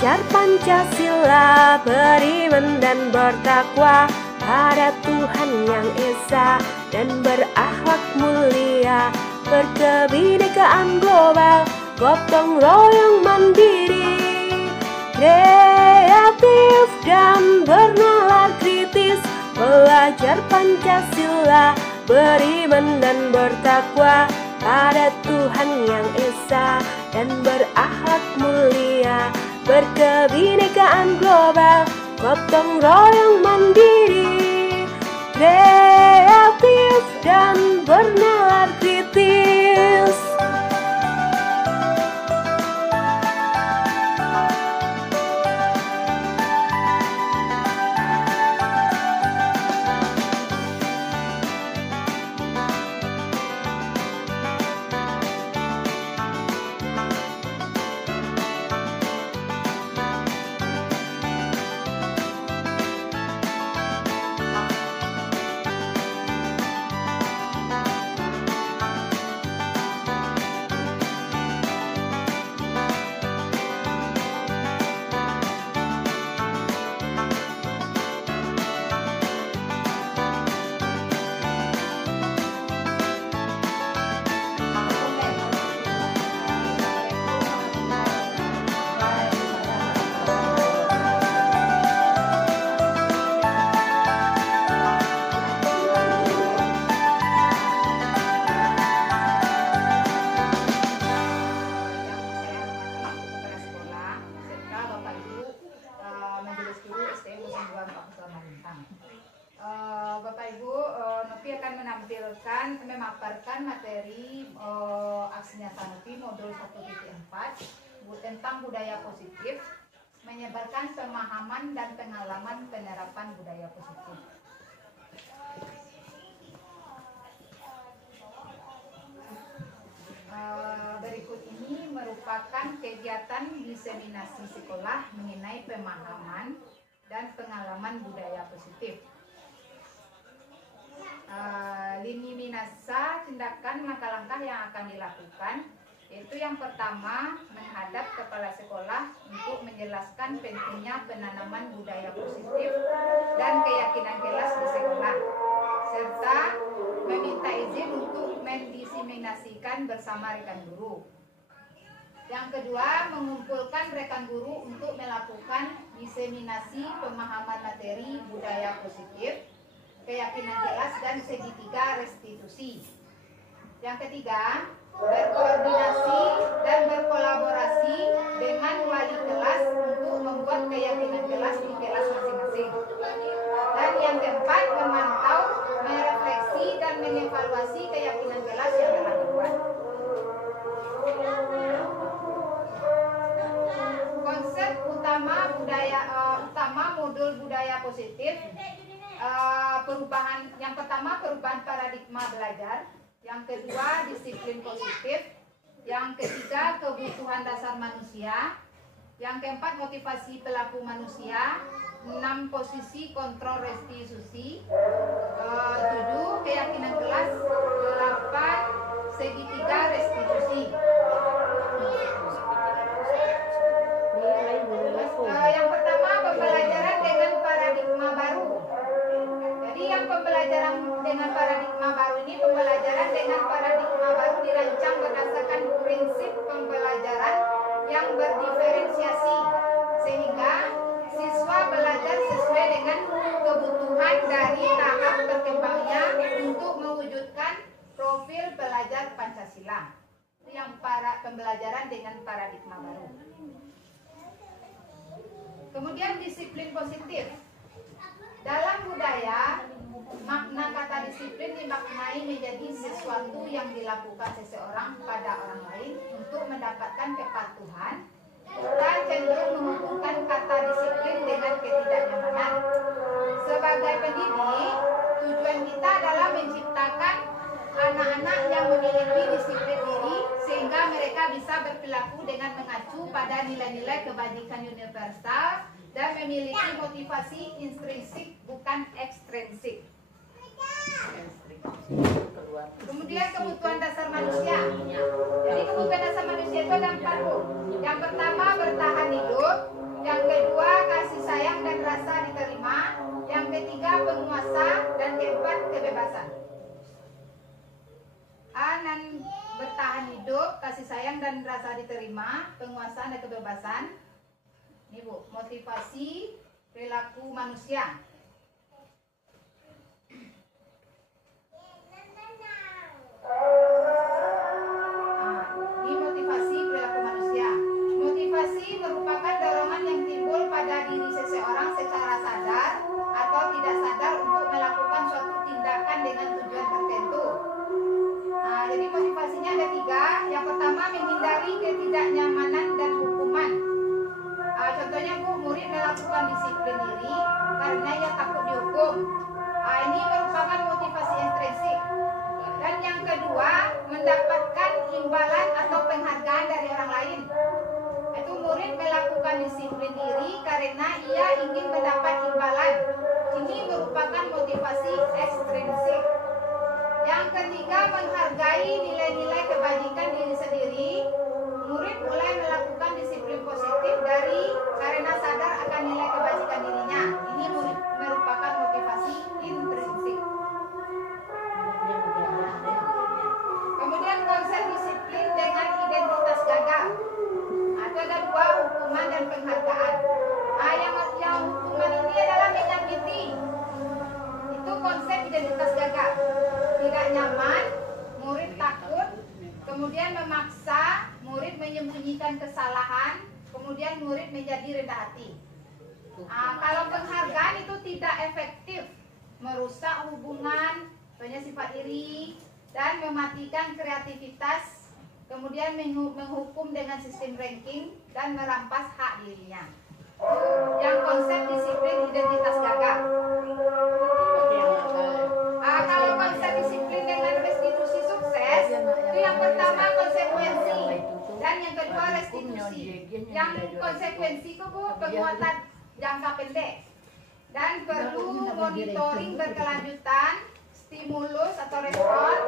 Belajar Pancasila, beriman dan bertakwa pada Tuhan yang Esa, dan berakhlak mulia, berkebinekaan global, gotong royong mandiri, kreatif dan bernalar kritis. Belajar Pancasila, beriman dan bertakwa pada Tuhan yang Esa, dan berakhlak mulia, berkebinekaan global, gotong royong mandiri, kreatif dan bernalar kritis. Bapak Ibu, Novi akan memaparkan materi aksinya Sanofi modul 1.4 tentang budaya positif, menyebarkan pemahaman dan pengalaman penerapan budaya positif. Berikut ini merupakan kegiatan diseminasi sekolah mengenai pemahaman dan pengalaman budaya positif. Lini minasa tindakan langkah-langkah yang akan dilakukan, yaitu yang pertama menghadap kepala sekolah untuk menjelaskan pentingnya penanaman budaya positif dan keyakinan kelas di sekolah, serta meminta izin untuk mendiseminasikan bersama rekan guru. Yang kedua, mengumpulkan rekan guru untuk melakukan diseminasi pemahaman materi budaya positif, keyakinan kelas, dan segitiga restitusi. Yang ketiga, berkoordinasi dan berkolaborasi dengan wali kelas untuk membuat keyakinan kelas di kelas masing-masing. Dan yang keempat, memantau, merefleksi, dan mengevaluasi keyakinan kelas yang telah dibuat. Konsep utama modul budaya positif. Perubahan yang pertama, perubahan paradigma belajar. Yang kedua, disiplin positif. Yang ketiga, kebutuhan dasar manusia. Yang keempat, motivasi pelaku manusia. 6, posisi kontrol restitusi. 7, keyakinan kelas. 8, segitiga restitusi. Yang pertama, pembelajaran dengan paradigma baru. Jadi yang pembelajaran dengan paradigma baru ini, pembelajaran dengan paradigma baru dirancang berdasarkan prinsip pembelajaran yang berdiferensiasi, sehingga siswa belajar sesuai dengan kebutuhan dari tahap berkembangnya untuk mewujudkan profil pelajar Pancasila. Itu yang pembelajaran dengan paradigma baru. Kemudian disiplin positif. Dalam budaya, makna kata disiplin dimaknai menjadi sesuatu yang dilakukan seseorang pada orang lain untuk mendapatkan kepatuhan. Kita cenderung menghubungkan kata disiplin dengan ketidaknyamanan. Sebagai pendidik, tujuan kita adalah menciptakan anak-anak yang memiliki disiplin diri sehingga mereka bisa berperilaku dengan mengacu pada nilai-nilai kebajikan universal dan memiliki motivasi intrinsik bukan ekstrinsik. Kemudian kebutuhan dasar manusia. Jadi kebutuhan dasar manusia itu ada 4. Yang pertama, bertahan hidup. kelima, penguasaan dan kebebasan. Ini Bu, motivasi perilaku manusia. Ini motivasi perilaku manusia. Motivasi merupakan dorongan yang timbul pada diri seseorang secara sadar atau tidak sadar untuk melakukan suatu tindakan dengan tujuan tertentu. Jadi motivasinya ada 3. Yang pertama, menghindari ketidaknyamanan dan hukuman. Contohnya Bu, murid melakukan disiplin diri karena ia takut dihukum. Ini merupakan motivasi intrinsik. Dan yang kedua, mendapatkan imbalan atau penghargaan dari orang lain. Itu murid melakukan disiplin diri karena ia ingin mendapat imbalan. Ini merupakan motivasi ekstrinsik. Yang ketiga, menghargai nilai-nilai kebajikan diri sendiri. Murid mulai melakukan disiplin positif karena sadar akan nilai kebajikan dirinya. Ini merupakan motivasi intrinsik. Kemudian konsep disiplin dengan identitas gagal. Itu ada 2, hukuman dan penghargaan. Yang hukuman ini adalah menyakiti. Itu konsep identitas gagal. Tidak nyaman, murid takut, kemudian memaksa, murid menyembunyikan kesalahan, kemudian murid menjadi rendah hati. Kalau penghargaan itu tidak efektif, merusak hubungan, punya sifat iri, dan mematikan kreativitas, kemudian menghukum dengan sistem ranking, dan merampas hak dirinya. Yang konsep disiplin identitas gagal. Kalau konsep disiplin dengan restitusi sukses, itu yang pertama konsekuensi, dan yang kedua restitusi. Yang konsekuensi itu penguatan jangka pendek, dan perlu monitoring berkelanjutan, stimulus atau respon,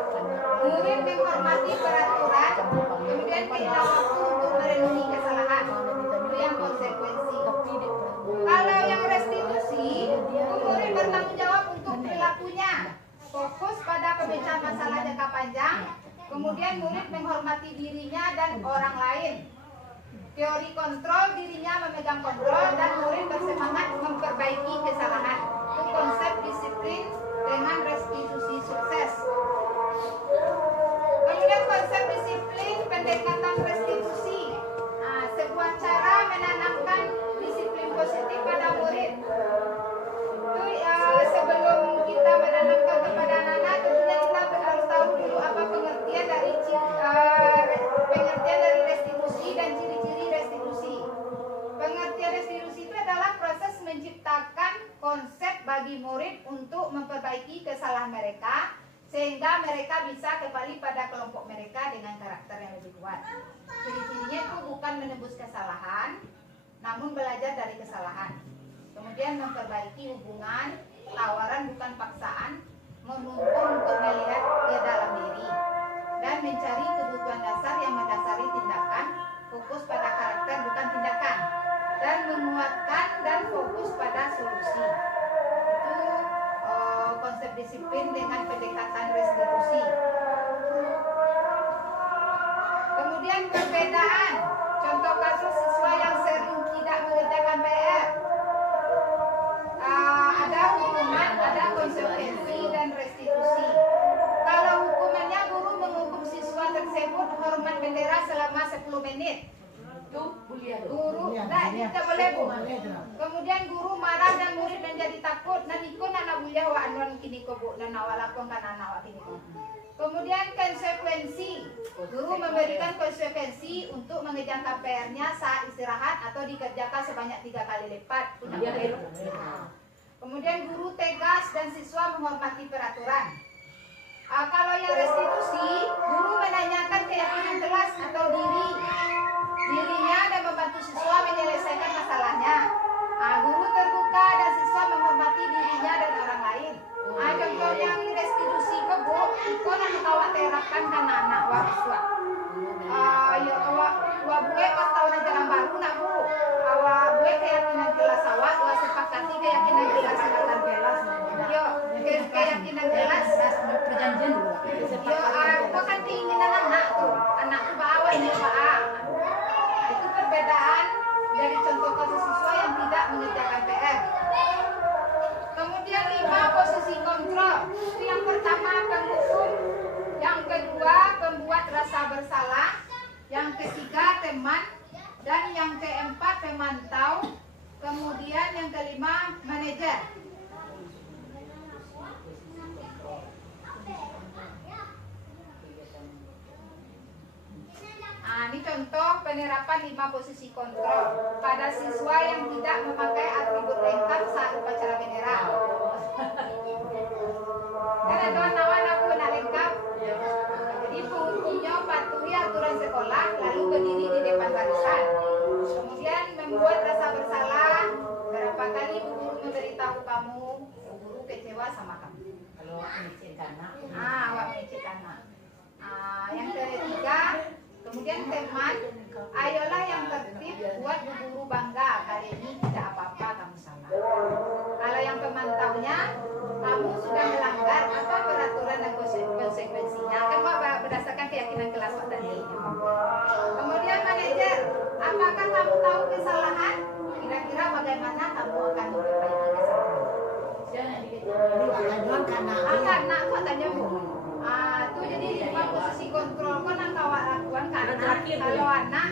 murid menghormati peraturan, kemudian tidak waktu untuk merenungi kesalahan. Itu yang konsekuensi. Kalau yang restitusi, murid bertanggung jawab untuk perilakunya, fokus pada pemecahan masalah jangka panjang, kemudian murid menghormati dirinya dan orang lain. Teori kontrol, dirinya memegang kontrol, dan murid bersemangat memperbaiki kesalahan. Itu konsep disiplin dengan restitusi sukses. Kemudian konsep disiplin pendekatan restitusi. Sebuah cara menanamkan disiplin positif pada murid. Itu sebelum kita menanamkan kepada anak-anak, tentunya kita harus tahu dulu apa pengertian dari restitusi dan ciri-ciri restitusi. Pengertian restitusi itu adalah proses menciptakan konsep bagi murid untuk memperbaiki kesalahan mereka, sehingga mereka bisa kembali pada kelompok mereka dengan karakter yang lebih kuat. Ciri-cirinya itu bukan menebus kesalahan, namun belajar dari kesalahan. Kemudian memperbaiki hubungan, tawaran bukan paksaan, menuntun untuk melihat ke dalam diri, dan mencari kebutuhan dasar yang mendasari tindakan, fokus pada karakter bukan tindakan, dan menguatkan dan fokus pada solusi. Itu konsep disiplin dengan pendekatan restitusi. Kemudian perbedaan, contoh kasus siswa yang sering tidak mengerjakan PR. Ada hukuman, ada konsekuensi dan restitusi. Kalau hukumannya, guru menghukum siswa tersebut hormat bendera selama 10 menit. Guru, tidak boleh Bu. Kemudian guru marah dan murid menjadi takut. Naniko nana buya wa anon kini ko Bu, nana walakon kan anak wa kini ko. Kemudian konsekuensi, guru memberikan konsekuensi untuk mengerjakan PR-nya saat istirahat atau dikerjakan sebanyak 3 kali lipat. Kemudian guru tegas dan siswa menghormati peraturan. Kalau yang restitusi, guru menanyakan keyakinan kelas atau dirinya dan membantu siswa menyelesaikan masalahnya. Guru terbuka dan siswa menghormati dirinya dan orang lain. Contoh yang restitusi ke Bu, ikon yang kawat terapkan karena anak siswa. Ya awak buat pas tahun ajaran baru nak Bu. Awak buat keyakinan kelas awak, awak sepakati keyakinan kelas angkatan kelas. Yo, keyakinan kelas perjanjian dulu. Yo, bukan keinginan anak tuh. Anak tuh bawa ini bawa. rasa bersalah, yang ketiga teman, dan yang keempat pemantau, kemudian yang kelima manajer. Ini contoh penerapan 5 posisi kontrol pada siswa yang tidak memakai atribut lengkap saat upacara bendera. Kan ada anak aku nak lengkap. Jadi fungsinya patuhi aturan sekolah, lalu berdiri di depan barisan. Kemudian membuat rasa bersalah. Berapa kali bu guru memberitahu kamu, bu guru kecewa sama kamu. Kalau mengecek anak. Awak mengecek anak. Yang ketiga, kemudian teman, ayolah yang tertib, buat bu guru bangga. Kali ini tidak apa-apa kamu salah. Kalau yang pemantaunya, kamu sudah melanggar apa peraturan dan konsekuensinya. Kan Pak berdasarkan keyakinan kelas Pak tadi. Kemudian manajer, apakah kamu tahu kesalahan? Kira-kira bagaimana kamu akan memperbaiki kesalahan? Karena aku tanya bu. Tuh jadi 5 posisi kontrol kau nak kawat lakukan karena kalau anak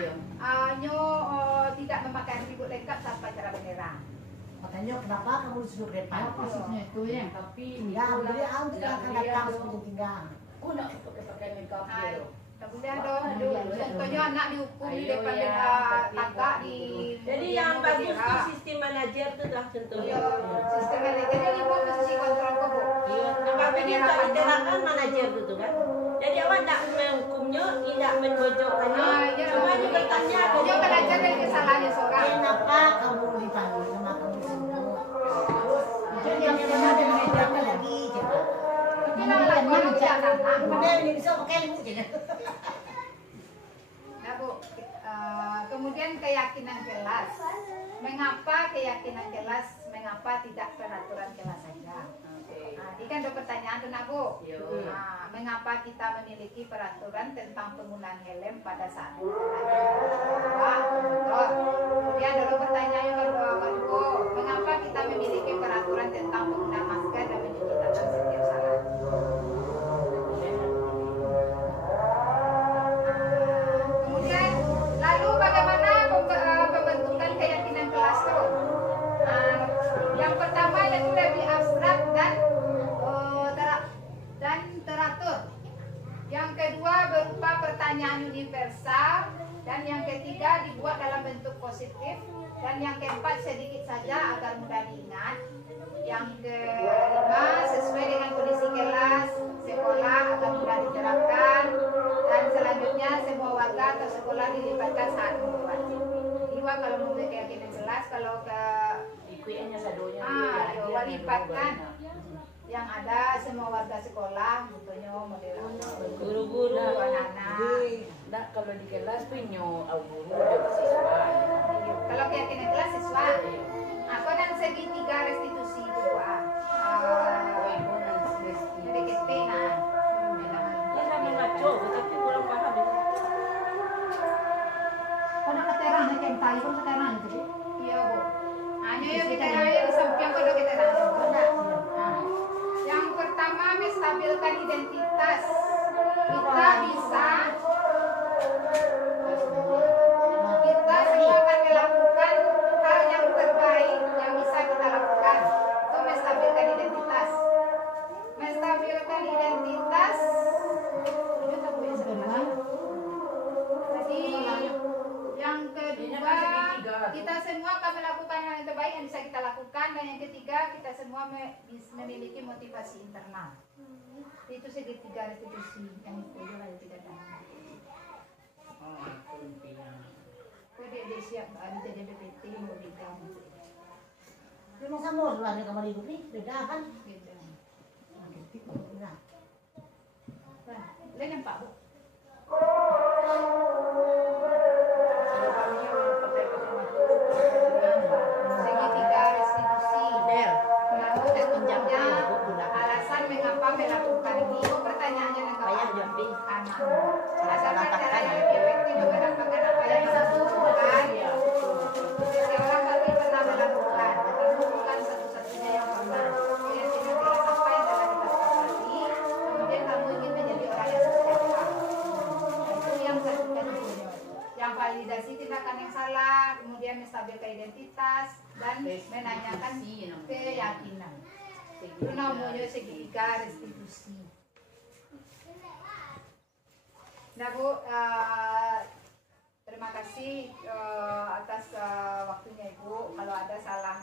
tidak memakai atribut lengkap saat upacara bendera. Makanya kenapa kamu disuruh depan? Maksudnya itu ya, tapi Ya, beliau akan datang sebelum tinggal. aku nak pakai makeup dia. Kemudian contohnya anak dihukum di depan kakak di. Jadi yang bagus tuh sistem manajer tuh dah contohnya. Sistem manajer jadi 5 posisi kontrol kau bu. Tapi dia tak diterapkan manajer tu kan. Jadi awak tak menghukumnya, tidak menbojokkannya. Cuma juga bertanya. Dia belajar dari kesalahannya seorang. Kenapa kamu dipanggil sama kamu semua? Jadi yang ada manajernya lagi coba. Kita lakukan jangan. Kemudian ini bisa pakai ilmu je. Nah bu, kemudian keyakinan kelas. Mengapa keyakinan kelas? Mengapa tidak peraturan kelas saja? Ini kan ada pertanyaan tuh nak bu. Mengapa kita memiliki peraturan tentang penggunaan helm pada saat motor? Kemudian ada pertanyaan yang kedua, mengapa kita memiliki peraturan tentang penggunaan masker dan mencuci tangan setiap saat? Kemudian lalu bagaimana pembentukan keyakinan kelas tuh? Yang pertama yang lebih abstrak dan teratur. Yang kedua berupa pertanyaan universal, dan yang ketiga dibuat dalam bentuk positif, dan yang keempat sedikit saja agar mudah diingat. Yang kelima sesuai dengan kondisi kelas sekolah agar mudah diterapkan, dan selanjutnya semua warga atau sekolah dilibatkan saat membuat. Dua kalau membuat keyakinan kelas, kalau ke Ikutannya sadonya. libatkan yang ada semua warga sekolah, butuhnya model Guru-guru lah. anak-anak. Nah, kalau di kelas punya guru dan siswa. Kalau keyakinan kelas siswa, aku dan segitiga restitusi kedua. DKP nah. Dia sama ngaco, tapi kurang paham. Kau nak keterang nak kentai pun keterang tu. Iya bu. Hanya yang kita yang samping kedua kita Yang pertama menstabilkan identitas. Kita semua akan melakukan hal yang terbaik yang bisa kita lakukan. Itu menstabilkan identitas. Menstabilkan identitas. Jadi yang kedua, kita semua akan melakukan hal yang terbaik yang bisa kita lakukan, dan yang ketiga kita semua memiliki motivasi internal. Itu segitiga restitusi yang itu tidak ada. Dia siap ada BPT mau dikamu. Memang sama sebenarnya kamar hidup ni beda kan? Gitu. Nah, Lain Pak Bu. Segitiga restitusi. Lalu tentunya alasan mengapa melakukan ini. Pertanyaannya Ayah jampi. anak. Alasan cara yang efektif melakukan apa yang dilakukan. Seorang kali pernah melakukan, kamu bukan satu-satunya yang pernah. Keyakinan kelas apa yang telah kita sepakati, kemudian kamu ingin menjadi orang yang sejahtera. kemudian menstabilkan identitas dan menanyakan keyakinan. Itu namanya segitiga restitusi. Nah Bu, terima kasih atas waktunya Ibu. Kalau ada salah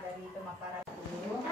dari pemaparan Bu.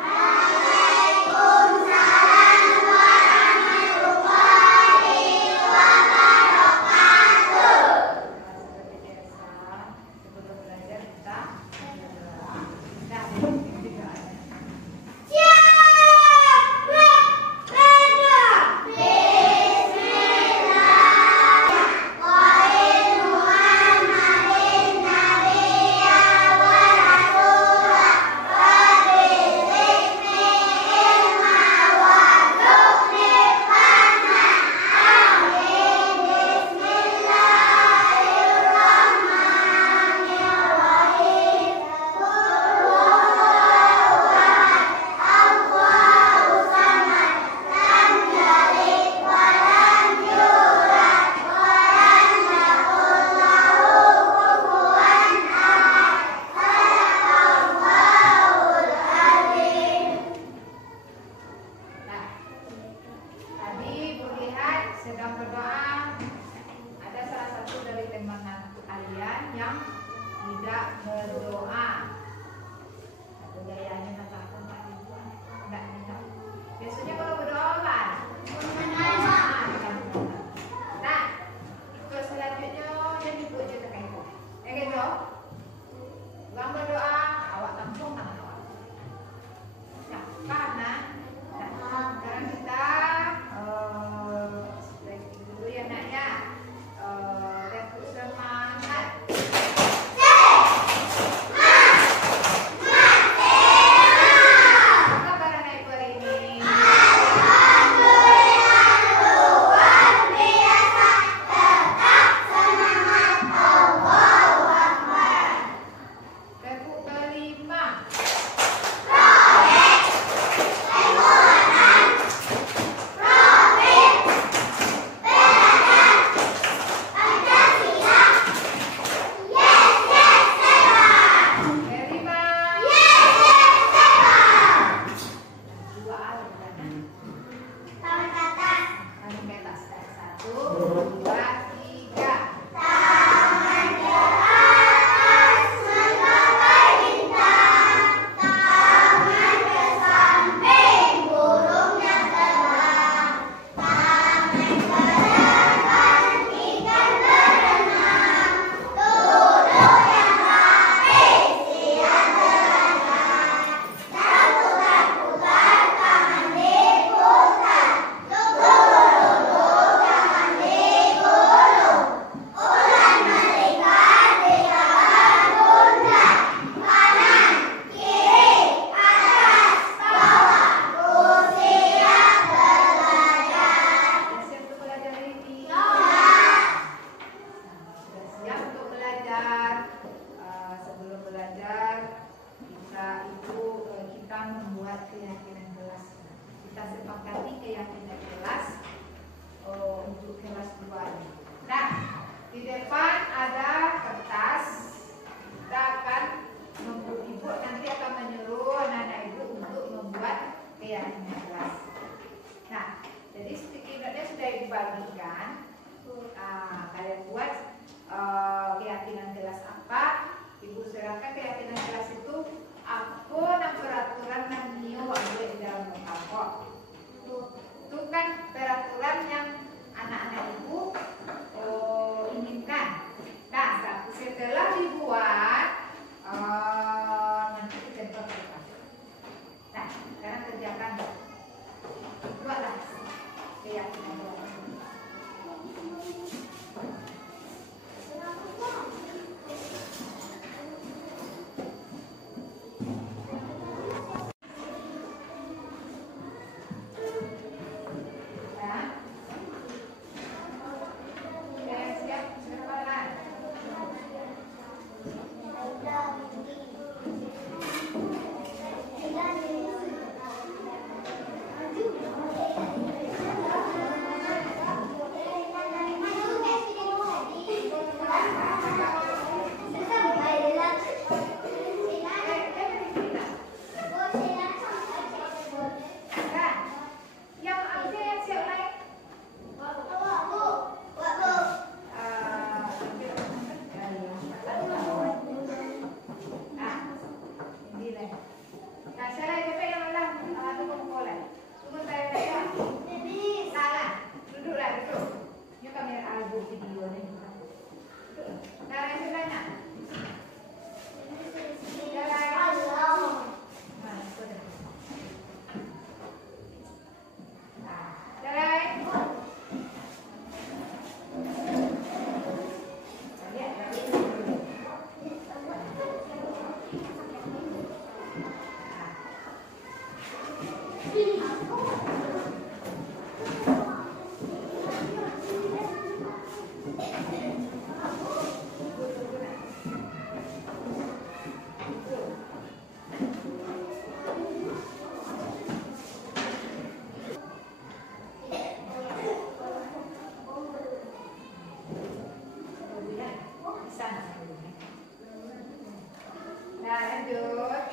Lanjut.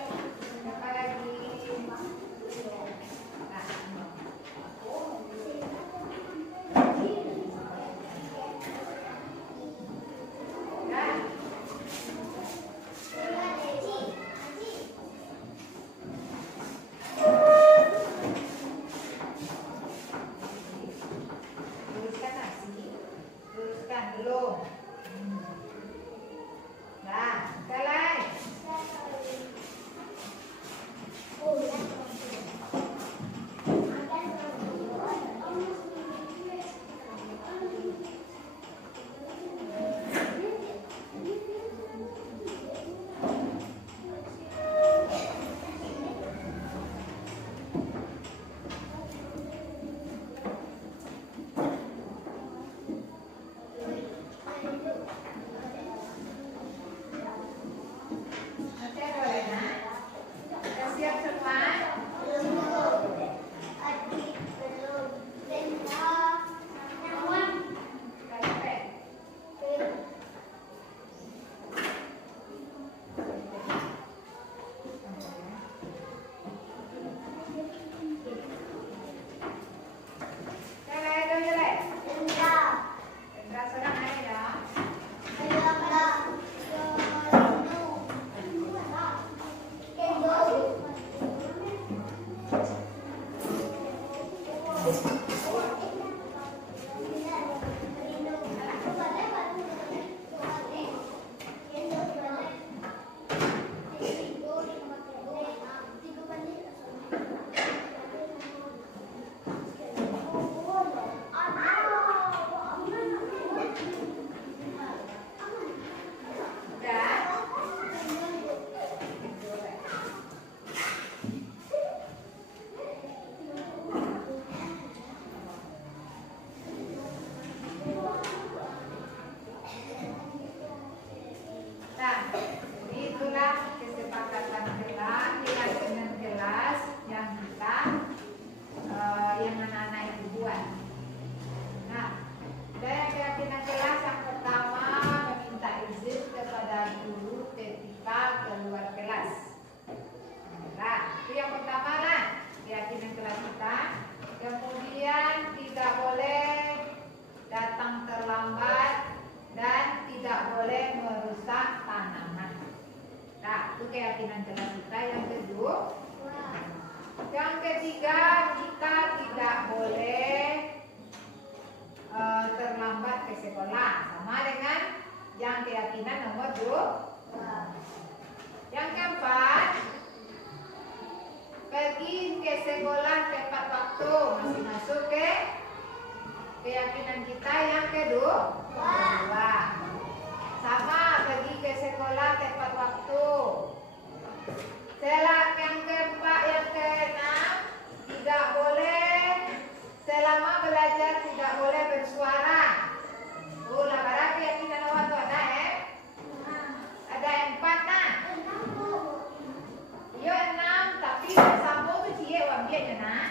Apa lagi? Luruskan nasi. Luruskan belum? Nah, selesai. Nanti boleh, nak? Sudah siap semua? Baik. Jalan dulu, jalan. Indra sedang naik ya. Nah, itulah kesepakatan kelas, keyakinan kelas yang kita, yang anak-anak itu buat. Nah, dari keyakinan kelas yang pertama meminta izin kepada guru ketika keluar kelas. Nah, itu yang pertama lah keyakinan kelas kita. Kemudian tidak boleh datang terlambat dan tidak boleh merusak tanaman. Nah, itu keyakinan kelas kita. Yang kedua, yang ketiga, kita tidak boleh terlambat ke sekolah. Sama dengan yang keyakinan nomor 2. Yang keempat, pergi ke sekolah tepat waktu. Masih masuk ke keyakinan kita yang kedua. Sama, pergi ke sekolah tepat waktu. Yang keempat, yang keenam, tidak boleh selama belajar tidak boleh bersuara. Lah barang keyakinan awak tu ada ada 4 nah. Iya 6, tapi sambung tu cie wambianya nah.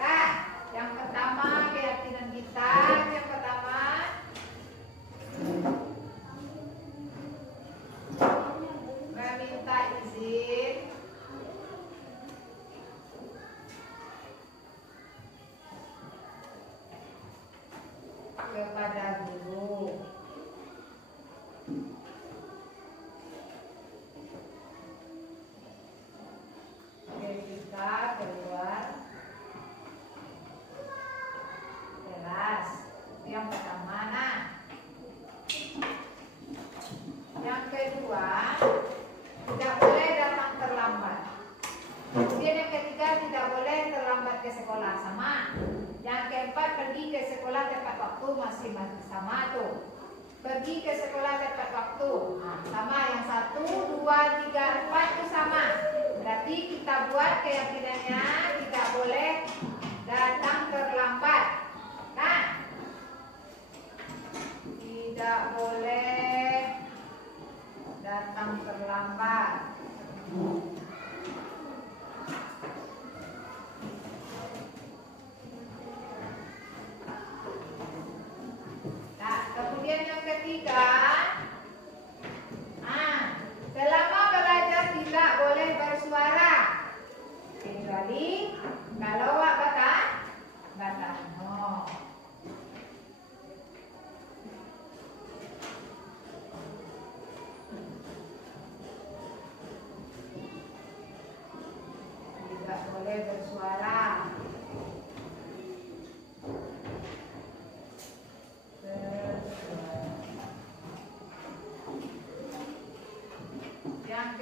Nah, yang pertama keyakinan kita, yang pertama meminta izin kepada guru. Ketika keluar kelas. Yang pertama nah. Yang kedua, tidak boleh datang terlambat. Kemudian yang ketiga, tidak boleh terlambat ke sekolah. Sama. Yang keempat, pergi ke sekolah tepat waktu. Masih sama tuh. Pergi ke sekolah tepat waktu. Nah, sama. Yang 1, 2, 3, 4 itu sama. Berarti kita buat keyakinannya tidak boleh datang terlambat. Nah, tidak boleh datang terlambat. Nah, kemudian yang ketiga, selama belajar tidak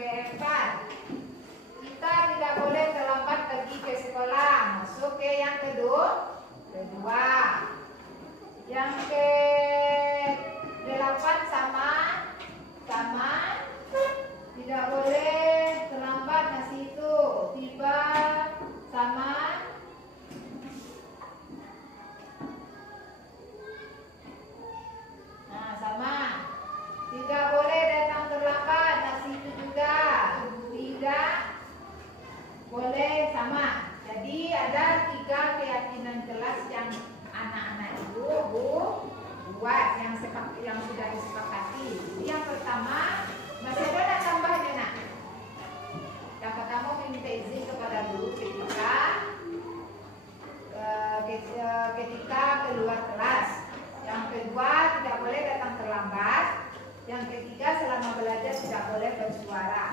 keempat, kita tidak boleh terlambat pergi ke sekolah. Masuk ke yang kedua. Yang ke-8 sama. Tidak boleh terlambat nasi itu. Tiba sama. Nah, sama. Tidak boleh datang terlambat nasi itu juga. Tidak boleh sama. Jadi ada 3 keyakinan kelas yang anak-anak itu buat yang sudah disepakati. Yang pertama, masih ada tambahnya nak. Yang pertama meminta izin kepada guru ketika keluar kelas. Yang kedua, tidak boleh datang terlambat. Yang ketiga, selama belajar tidak boleh bersuara.